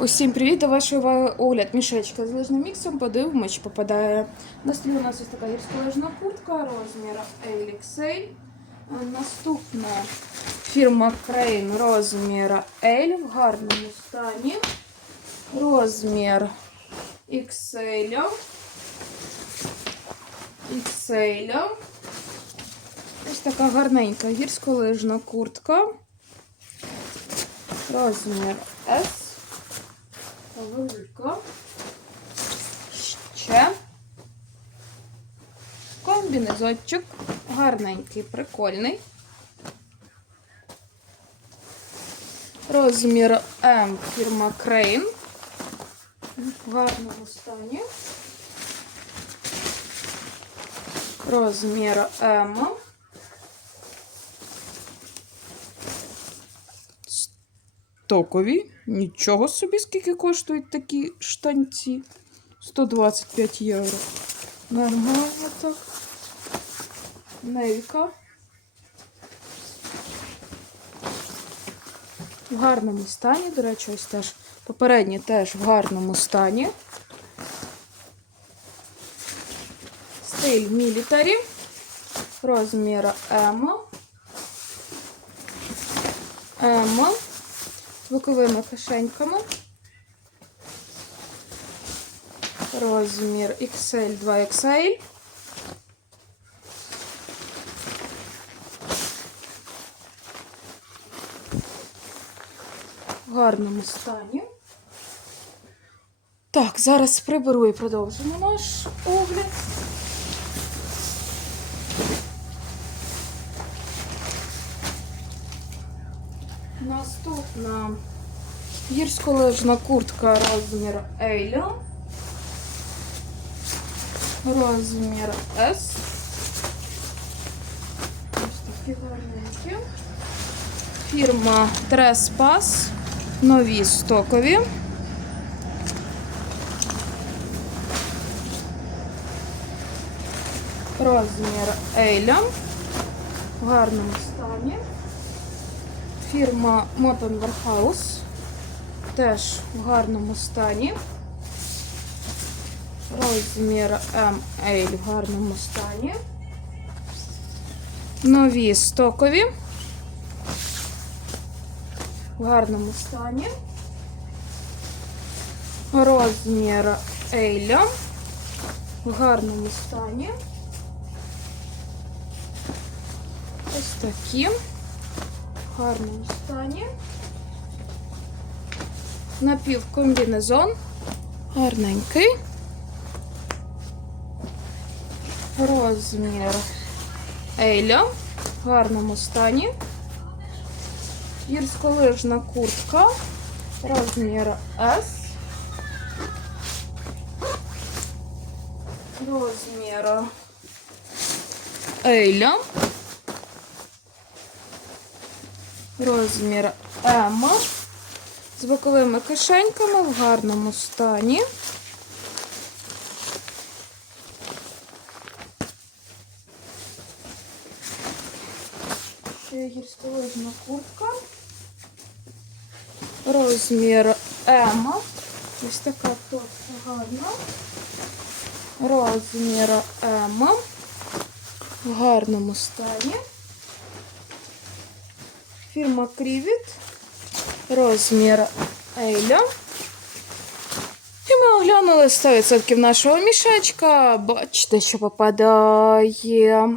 Усім привіт! До вашої уваги огляд мішечка з лижним міксом. Подивимось, чи попадає. На столі у нас ось така гірськолижна куртка розмір LXL. Наступна фірма Crane розмір L в гарному стані. Розмір XL. XL. Ось така гарненька гірськолижна куртка. Розмір S. Велика. Ще. Комбінезончик. Гарненький, прикольний. Розмір М фірма Crane. В гарному стані. Розмір М. Токові. Нічого собі, скільки коштують такі штанці. 125 євро. Нормально так. Нелька. В гарному стані, до речі, ось теж попередні теж в гарному стані. Стиль мілітарі. Розмір М. М боковими кишеньками. Розмір XL 2XL. В гарному стані. Так, зараз приберу і продовжимо наш огляд. Наступна гірськолижна куртка розмір L. Розмір S. Ось такі гарненькі. Фірма Trespass. Нові стокові. Розмір L. В гарному стані. Фірма Moton Warehouse. Теж в гарному стані. Розмір ML в гарному стані. Нові стокові. В гарному стані. Розмір L в гарному стані. Ось такі гарному стані. Напівкомбінезон. Гарненький. Розмір Ейля. В гарному стані. Гірськолижна куртка. Розмір S. Розмір Ейля. Розмір М. З боковими кишеньками в гарному стані. Ще гірськолижна куртка. Розмір М. Ось така товста гарна. Розмір М. В гарному стані. Фірма Крівіт. Розмір Ейля. І ми оглянули 100% нашого мішечка. Бачите, що попадає.